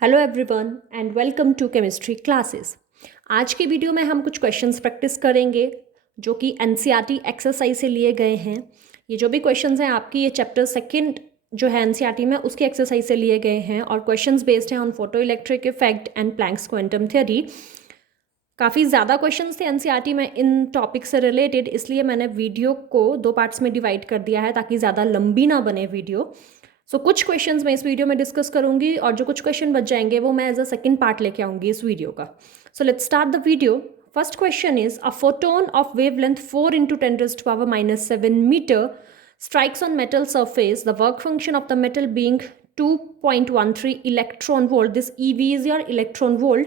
Hello everyone and welcome to chemistry classes. आज के video में हम कुछ क्वेश्चंस प्रैक्टिस करेंगे जो कि एनसीईआरटी एक्सरसाइज से लिए गए हैं। ये जो भी क्वेश्चंस हैं आपकी ये चैप्टर सेकंड जो है एनसीईआरटी में उसके एक्सरसाइज से लिए गए हैं और क्वेश्चंस बेस्ड हैं on photo electric effect and Planck's quantum theory. काफ़ी ज़्यादा क्वेश्चंस थे एनसीईआरटी में इन टॉपिक से रिलेटेड, इसलिए मैंने वीडियो को 2 पार्ट्स में डिवाइड कर दिया है ताकि ज़्यादा लंबी ना बने वीडियो। कुछ क्वेश्चंस मैं इस वीडियो में डिस्कस करूंगी और जो कुछ क्वेश्चन बच जाएंगे वो मैं एज अ सेकंड पार्ट लेके आऊंगी इस वीडियो का। Let's start the video. First question is a photon of wavelength 4 into 10⁻⁻7 metre strikes on metal surface, the work function of the metal being 2.13 electron volt. This EV is your electron volt.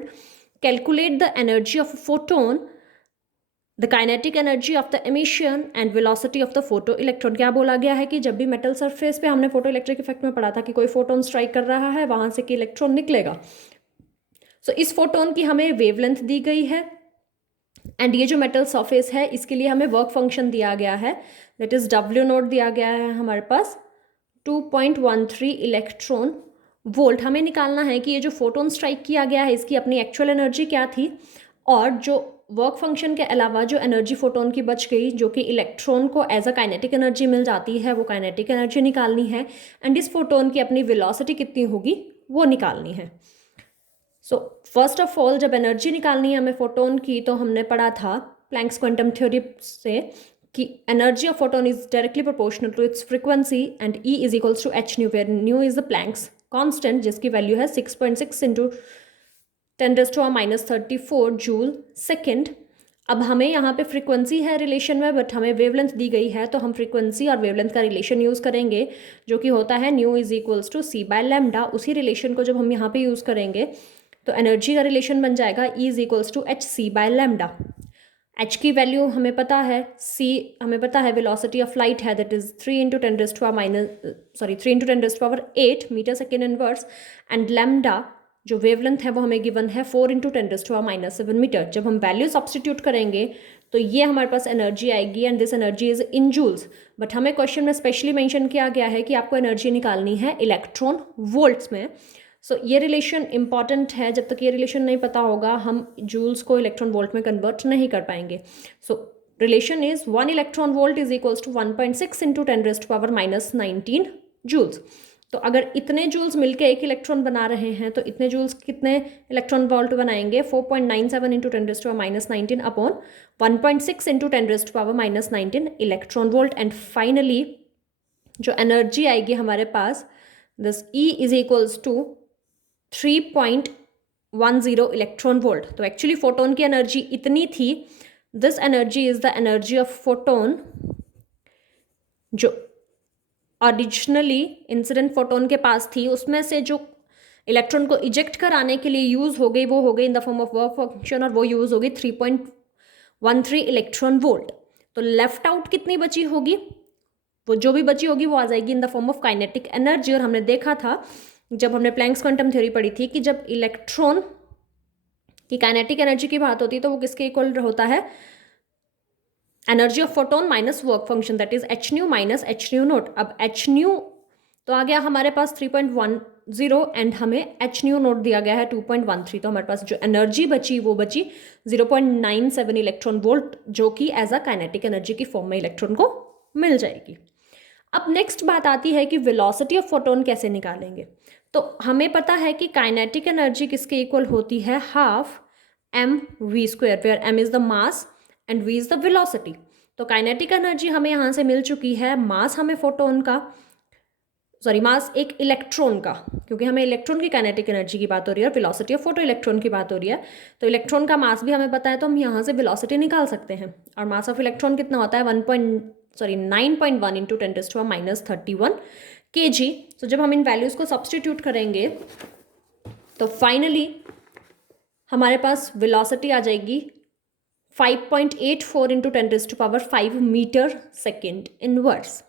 Calculate the energy of a photon, the kinetic energy of the emission and velocity of the photo electron. क्या बोला गया है कि जब भी metal surface पे हमने photo electric effect में पढ़ा था कि कोई फोटोन स्ट्राइक कर रहा है वहां से कि इलेक्ट्रॉन निकलेगा। इस फोटोन की हमें वेवलेंथ दी गई है एंड ये जो मेटल सरफेस है इसके लिए हमें वर्क फंक्शन दिया गया है, दैट इज डब्ल्यू नोट दिया गया है हमारे पास 2.13 इलेक्ट्रॉन वोल्ट। हमें निकालना है कि ये जो फोटोन स्ट्राइक किया गया है इसकी अपनी एक्चुअल एनर्जी क्या थी और जो वर्क फंक्शन के अलावा जो एनर्जी फोटोन की बच गई जो कि इलेक्ट्रॉन को एज अ काइनेटिक एनर्जी मिल जाती है वो काइनेटिक एनर्जी निकालनी है एंड इस फोटोन की अपनी वेलोसिटी कितनी होगी वो निकालनी है। फर्स्ट ऑफ ऑल जब एनर्जी निकालनी है हमें फोटोन की तो हमने पढ़ा था प्लैंक्स क्वांटम थ्योरी से कि energy of photon is directly proportional to its frequency and E is equals to H nu, where nu is the Planck's constant जिसकी वैल्यू है 6.6 into 10⁻⁻34 जूल सेकेंड। अब हमें यहाँ पे फ्रीक्वेंसी है रिलेशन में बट हमें वेवलेंथ दी गई है तो हम फ्रीक्वेंसी और वेवलेंथ का रिलेशन यूज़ करेंगे जो कि होता है nu is equals to C by lambda. उसी रिलेशन को जब हम यहाँ पे यूज़ करेंगे तो एनर्जी का रिलेशन बन जाएगा E is equals to H C by lambda. H की वैल्यू हमें पता है, सी हमें पता है, वेलोसिटी ऑफ लाइट है that is 3 into 10⁻8 metre second inverse and lambda जो वेवलेंथ है वो हमें गिवन है 4 into 10⁻⁻7 मीटर। जब हम वैल्यू सब्सटीट्यूट करेंगे तो ये हमारे पास एनर्जी आएगी and this energy is in joules, but हमें क्वेश्चन में स्पेशली मेंशन किया गया है कि आपको एनर्जी निकालनी है इलेक्ट्रॉन वोल्ट्स में। ये रिलेशन इंपॉर्टेंट है, जब तक ये रिलेशन नहीं पता होगा हम जूल्स को इलेक्ट्रॉन वोल्ट में कन्वर्ट नहीं कर पाएंगे। Relation is 1 electron volt is equals to 1.6 into 10⁻⁻19 joules. तो अगर इतने जूल्स मिलके एक इलेक्ट्रॉन बना रहे हैं तो इतने जूल्स कितने इलेक्ट्रॉन वोल्ट बनाएंगे 4.97 into 10⁻⁻19 upon 1.6 into 10⁻⁻19 electron volt. And finally जो एनर्जी आएगी हमारे पास this E is equals to 3.10 electron volt. तो एक्चुअली फोटोन की एनर्जी इतनी थी, this energy is the energy of photon जो ओरिजिनली इंसिडेंट फोटोन के पास थी, उसमें से जो इलेक्ट्रॉन को इजेक्ट कराने के लिए यूज हो गई वो हो गई in the form of work function और वो यूज होगी 3.13 इलेक्ट्रॉन वोल्ट। तो लेफ्ट आउट कितनी बची होगी, वो जो भी बची होगी वो आ जाएगी in the form of kinetic energy. और हमने देखा था जब हमने प्लैंक्स क्वांटम थ्योरी पढ़ी थी कि जब इलेक्ट्रॉन की काइनेटिक एनर्जी की बात होती है तो वो किसके इक्वल होता है, energy of photon minus work function that is H new minus H new note. अब एच न्यू तो आ गया हमारे पास 3.10 एंड हमें एच न्यू नोट दिया गया है 2.13, तो हमारे पास जो एनर्जी बची वो बची 0.97 इलेक्ट्रॉन वोल्ट जो कि एज अ काइनेटिक एनर्जी की फॉर्म में इलेक्ट्रॉन को मिल जाएगी। अब नेक्स्ट बात आती है कि वेलोसिटी ऑफ फोटोन कैसे निकालेंगे। तो हमें पता है कि काइनेटिक एनर्जी किसके इक्वल होती है, half mv², where m is the mass and v is the velocity. तो काइनेटिक एनर्जी हमें यहाँ से मिल चुकी है, मास हमें फोटोन का मास एक इलेक्ट्रॉन का, क्योंकि हमें इलेक्ट्रॉन की काइनेटिक एनर्जी की बात हो रही है और वेलोसिटी ऑफ फोटो इलेक्ट्रॉन की बात हो रही है। तो इलेक्ट्रॉन का मास भी हमें पता है तो हम यहाँ से वेलोसिटी निकाल सकते हैं और मास ऑफ इलेक्ट्रॉन कितना होता है 9.1 into 10⁻31 kg। तो जब हम इन वैल्यूज को सब्सटीट्यूट करेंगे तो फाइनली हमारे पास वेलोसिटी आ जाएगी 5.84 into 10⁵ metre second inverse.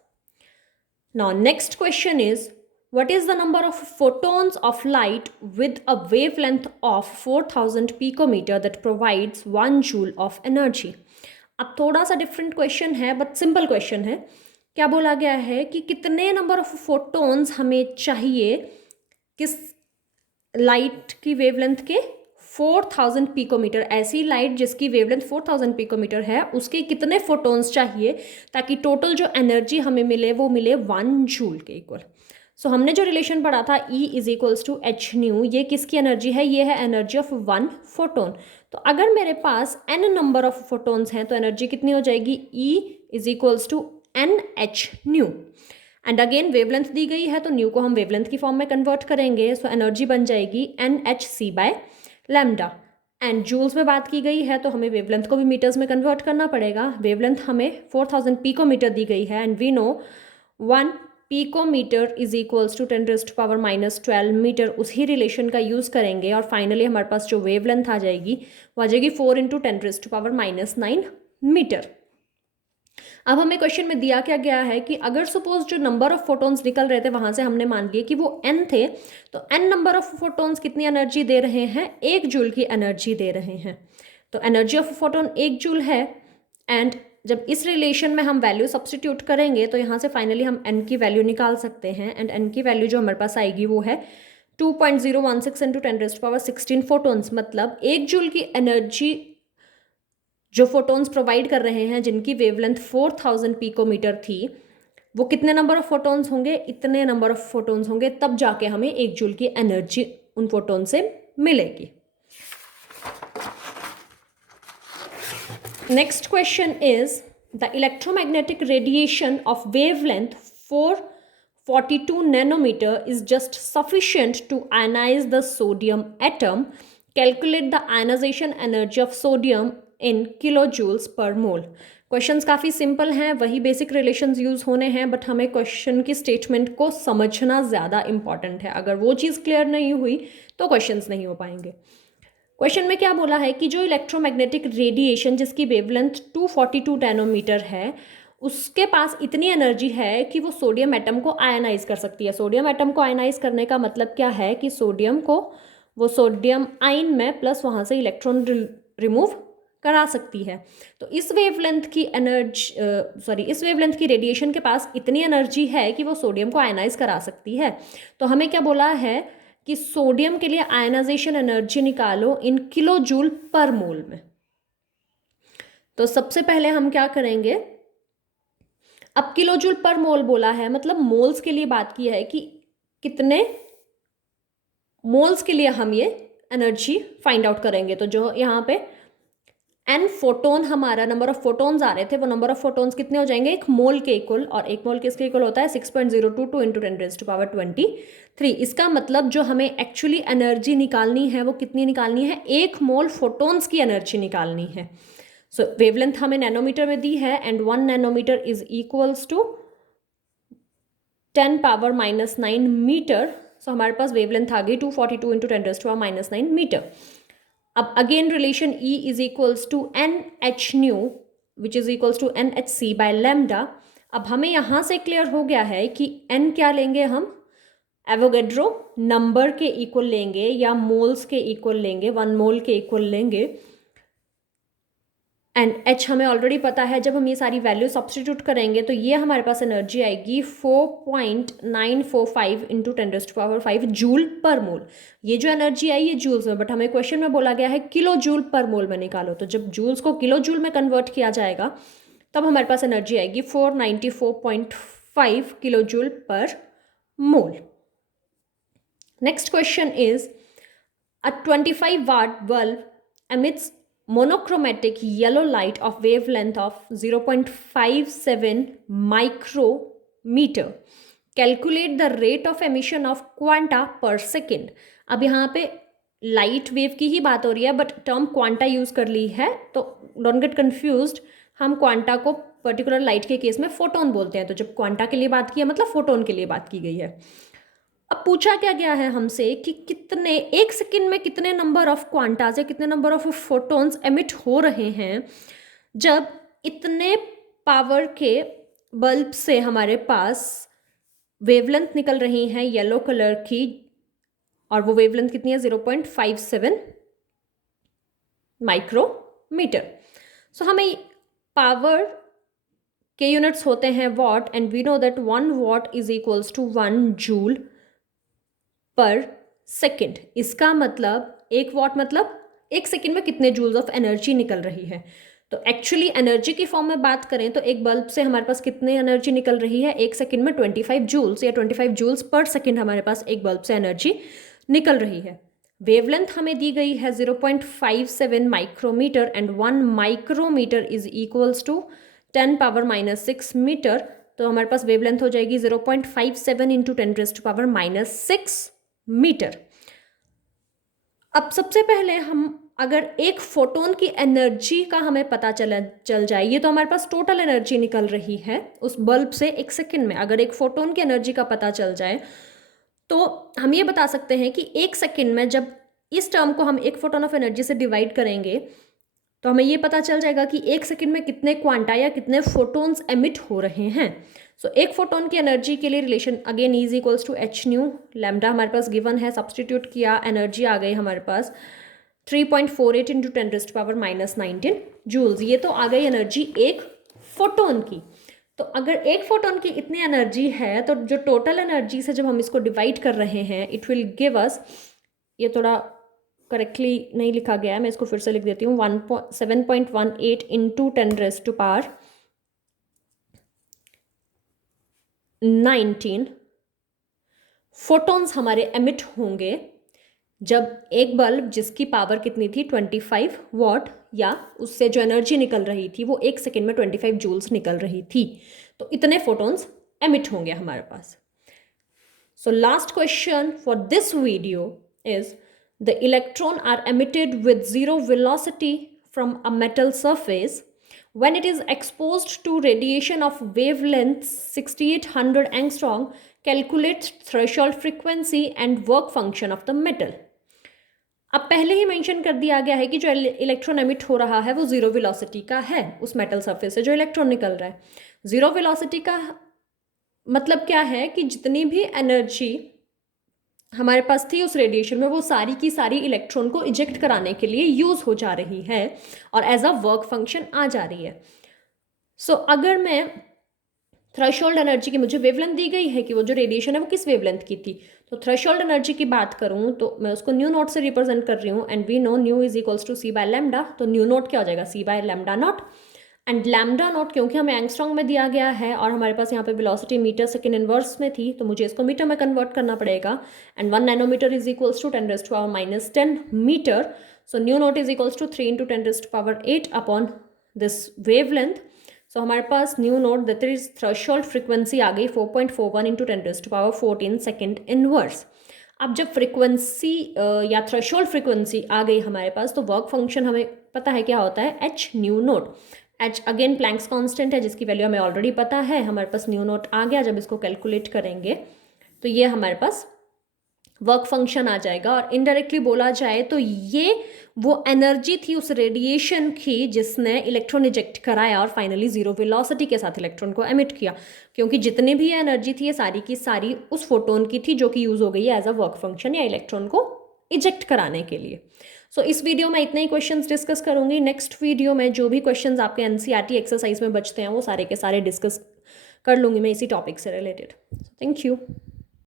Now next question is, what is the number of photons of light with a wavelength of 4000 picometer that provides 1 joule of energy? अब थोड़ा सा डिफरेंट क्वेश्चन है but simple question है। क्या बोला गया है कि कितने नंबर ऑफ फोटोन्स हमें चाहिए किस लाइट की वेवलेंथ के 4000 पिकोमीटर, ऐसी लाइट जिसकी वेवलेंथ 4000 पिकोमीटर है, उसके कितने फोटॉन्स चाहिए ताकि टोटल जो एनर्जी हमें मिले वो मिले 1 जूल के इक्वल। सो हमने जो रिलेशन पढ़ा था E is equals to H nu, ये किसकी एनर्जी है? ये है एनर्जी ऑफ 1 फोटोन। तो अगर मेरे पास n नंबर ऑफ फोटोन्स हैं तो एनर्जी कितनी हो जाएगी? E is equals to n h nu. And again wavelength दी गई है तो न्यू को हम वेवलेंथ की फॉर्म में कन्वर्ट करेंगे, सो एनर्जी बन जाएगी NHc by lambda. And joules में बात की गई है तो हमें वेवलेंथ को भी मीटर्स में कन्वर्ट करना पड़ेगा। वेवलेंथ हमें 4000 पिकोमीटर दी गई है and we know 1 picometre is equals to 10⁻⁻12 metre. उसी रिलेशन का यूज़ करेंगे और फाइनली हमारे पास जो वेवलेंथ आ जाएगी वो आ जाएगी 4 × 10⁻⁹ मीटर। अब हमें क्वेश्चन में दिया क्या गया है कि अगर सपोज जो नंबर ऑफ फोटॉन्स निकल रहे थे वहां से हमने मान लिया कि वो n थे, तो n नंबर ऑफ फोटॉन्स कितनी एनर्जी दे रहे हैं? 1 जूल की एनर्जी दे रहे हैं। तो एनर्जी ऑफ फोटोन 1 जूल है एंड जब इस रिलेशन में हम वैल्यू सब्सटीट्यूट करेंगे तो यहाँ से फाइनली हम n की वैल्यू निकाल सकते हैं एंड n की वैल्यू जो हमारे पास आएगी वो है 2.016 × 10⁻16 फोटॉन्स। मतलब 1 जूल की एनर्जी जो फोटॉन्स प्रोवाइड कर रहे हैं जिनकी वेवलेंथ 4000 पिकोमीटर थी, वो कितने नंबर ऑफ फोटॉन्स होंगे? इतने नंबर ऑफ फोटॉन्स होंगे, तब जाके हमें 1 जूल की एनर्जी उन फोटॉन से मिलेगी। Next question is the electromagnetic radiation of wavelength 442 nanometre is just sufficient to ionise the sodium atom. Calculate the ionisation energy of sodium in kilo joules per mole. Questions काफ़ी simple हैं, वही basic relations use होने हैं, but हमें question की statement को समझना ज़्यादा इंपॉर्टेंट है। अगर वो चीज़ क्लियर नहीं हुई तो क्वेश्चंस नहीं हो पाएंगे। क्वेश्चन में क्या बोला है कि जो इलेक्ट्रोमैग्नेटिक रेडिएशन जिसकी वेवलेंथ 242 नैनोमीटर है, उसके पास इतनी एनर्जी है कि वो सोडियम एटम को आयनाइज कर सकती है। सोडियम एटम को आयनाइज करने का मतलब क्या है कि सोडियम को वो सोडियम आयन में प्लस वहाँ से इलेक्ट्रॉन रिमूव करा सकती है। तो इस वेवलेंथ की इस वेवलेंथ की रेडिएशन के पास इतनी एनर्जी है कि वो सोडियम को आयनाइज करा सकती है। तो हमें क्या बोला है कि सोडियम के लिए आयनाइजेशन एनर्जी निकालो इन किलो जूल पर मोल में। तो सबसे पहले हम क्या करेंगे, अब किलो जूल पर मोल बोला है मतलब मोल्स के लिए बात की है कि कितने मोल्स के लिए हम ये एनर्जी फाइंड आउट करेंगे। तो जो यहाँ पे n फोटोन हमारा नंबर ऑफ फोटोन्स आ रहे थे, वो नंबर ऑफ फोटोन्स कितने हो जाएंगे? 1 मोल के इक्वल, और 1 मोल किसके इक्वल होता है? 6.022 × 10⁻23। इसका मतलब जो हमें एक्चुअली एनर्जी निकालनी है वो कितनी निकालनी है? 1 मोल फोटोन्स की एनर्जी निकालनी है। सो वेवलेंथ हमें नैनोमीटर में दी है and 1 nanometre is equals to 10⁻⁹ metre. So हमारे पास वेवलेंथ आ गई 242 × 10⁻⁹ मीटर। अब again relation E is equals to NH nu which is equals to NHc by lambda. अब हमें यहाँ से क्लियर हो गया है कि N क्या लेंगे हम? एवोगेड्रो नंबर के इक्वल लेंगे या मोल्स के इक्वल लेंगे, 1 मोल के इक्वल लेंगे। एंड H हमें ऑलरेडी पता है, जब हम ये सारी वैल्यू सब्सटीट्यूट करेंगे तो ये हमारे पास एनर्जी आएगी 4.945 × 10⁵ जूल पर मोल। ये जो एनर्जी आई ये जूल्स में, बट हमें क्वेश्चन में बोला गया है किलो जूल पर मोल में निकालो। तो जब जूल्स को किलो जूल में कन्वर्ट किया जाएगा तब हमारे पास एनर्जी आएगी 494.5 किलो जूल पर मोल। Next question is a 25 watt bulb emits monochromatic yellow light of wavelength of 0.57 micrometer. Calculate the rate of emission of quanta per second. अब यहाँ पे लाइट वेव की ही बात हो रही है बट टर्म क्वांटा यूज़ कर ली है, तो डोंट गेट कन्फ्यूज्ड। हम क्वांटा को पर्टिकुलर लाइट के केस में फोटोन बोलते हैं, तो जब क्वांटा के लिए बात की है मतलब फोटोन के लिए बात की गई है। अब पूछा क्या गया है हमसे कि कितने 1 सेकेंड में कितने नंबर ऑफ क्वांटाज या कितने नंबर ऑफ फोटॉन्स एमिट हो रहे हैं जब इतने पावर के बल्ब से हमारे पास वेवलेंथ निकल रही हैं येलो कलर की, और वो वेवलेंथ कितनी है? 0.57 माइक्रोमीटर। सो हमें पावर के यूनिट्स होते हैं watt, and we know that 1 watt is equals to 1 joule per second. इसका मतलब 1 वॉट मतलब 1 सेकेंड में कितने जूल्स ऑफ एनर्जी निकल रही है। तो एक्चुअली एनर्जी की फॉर्म में बात करें तो एक बल्ब से हमारे पास कितने एनर्जी निकल रही है, 1 सेकेंड में 25 जूल्स या 25 जूल्स पर सेकेंड हमारे पास एक बल्ब से एनर्जी निकल रही है। वेवलेंथ हमें दी गई है 0.57 micrometre and 1 micrometre is equals to 10⁻⁻6 metre. तो हमारे पास वेवलेंथ हो जाएगी 0.57 इंटू 10⁻⁻6 मीटर। अब सबसे पहले हम अगर एक फोटोन की एनर्जी का हमें पता चल जाए, ये तो हमारे पास टोटल एनर्जी निकल रही है उस बल्ब से 1 सेकेंड में, अगर एक फोटोन की एनर्जी का पता चल जाए तो हम ये बता सकते हैं कि 1 सेकेंड में जब इस टर्म को हम 1 फोटोन ऑफ एनर्जी से डिवाइड करेंगे तो हमें ये पता चल जाएगा कि 1 सेकेंड में कितने क्वांटा या कितने फोटोन्स एमिट हो रहे हैं। सो एक फोटोन की एनर्जी के लिए relation again is equals to H nu, lambda हमारे पास गिवन है, सब्सटीट्यूट किया, एनर्जी आ गई हमारे पास 3.48 इंटू 10⁻⁻19 जूल्स। ये तो आ गई एनर्जी एक फोटोन की। तो अगर एक फोटोन की इतनी एनर्जी है तो जो टोटल एनर्जी से जब हम इसको डिवाइड कर रहे हैं इट विल गिव अस, ये थोड़ा करेक्टली नहीं लिखा गया है, मैं इसको फिर से लिख देती हूँ, 7.18 इंटू 10⁻19 फोटोन्स हमारे एमिट होंगे जब एक बल्ब जिसकी पावर कितनी थी 25 वॉट या उससे जो एनर्जी निकल रही थी वो 1 सेकेंड में 25 जूल्स निकल रही थी, तो इतने फोटोन्स एमिट होंगे हमारे पास। So last question for this video is the electron are emitted with zero velocity from a metal surface when it is exposed to radiation of wavelength 6800 angstrom. Calculate threshold frequency and work function of the metal. अब पहले ही mention कर दिया गया है कि जो electron emit हो रहा है वो जीरो वेलोसिटी का है, उस मेटल सरफेस से जो इलेक्ट्रॉन निकल रहा है। जीरो वेलोसिटी का मतलब क्या है कि जितनी भी एनर्जी हमारे पास थी उस रेडिएशन में वो सारी की सारी इलेक्ट्रॉन को इजेक्ट कराने के लिए यूज हो जा रही है और एज अ वर्क फंक्शन आ जा रही है। सो अगर मैं थ्रेशोल्ड एनर्जी की, मुझे वेवलेंथ दी गई है कि वो जो रेडिएशन है वो किस वेवलेंथ की थी, तो थ्रेशोल्ड एनर्जी की बात करूँ तो मैं उसको न्यू नॉट से रिप्रेजेंट कर रही हूँ and we know nu is equals to C by lambda. तो न्यू नॉट क्या हो जाएगा, c by lambda naught. And lambda naught क्योंकि हमें एंगस्ट्रॉन्ग में दिया गया है और हमारे पास यहाँ पे वेलोसिटी मीटर सेकेंड इनवर्स में थी तो मुझे इसको मीटर में कन्वर्ट करना पड़ेगा। And 1 nanometre is equals to 10⁻⁻10 metre. So nu naught is equals to 3 into 10⁸ upon this wavelength. So हमारे पास nu naught that is threshold frequency आ गई 4.41 इंटू 10⁻14 सेकेंड इनवर्स। अब जब फ्रीक्वेंसी या थ्रेशोल्ड फ्रीक्वेंसी आ गई हमारे पास तो वर्क फंक्शन हमें पता है क्या होता है, H new note. H again Planck's constant है जिसकी वैल्यू हमें ऑलरेडी पता है, हमारे पास न्यू नोट आ गया। जब इसको कैलकुलेट करेंगे तो ये हमारे पास वर्क फंक्शन आ जाएगा। और इनडायरेक्टली बोला जाए तो ये वो एनर्जी थी उस रेडिएशन की जिसने इलेक्ट्रॉन इजेक्ट कराया और फाइनली जीरो वेलोसिटी के साथ इलेक्ट्रॉन को एमिट किया, क्योंकि जितनी भी एनर्जी थी ये सारी की सारी उस फोटोन की थी जो कि यूज हो गई है एज अ वर्क फंक्शन या इलेक्ट्रॉन को इजेक्ट कराने के लिए। सो इस वीडियो में इतने ही क्वेश्चंस डिस्कस करूंगी। नेक्स्ट वीडियो में जो भी क्वेश्चंस आपके एनसीईआरटी एक्सरसाइज में बचते हैं वो सारे के सारे डिस्कस कर लूंगी मैं इसी टॉपिक से रिलेटेड। Thank you.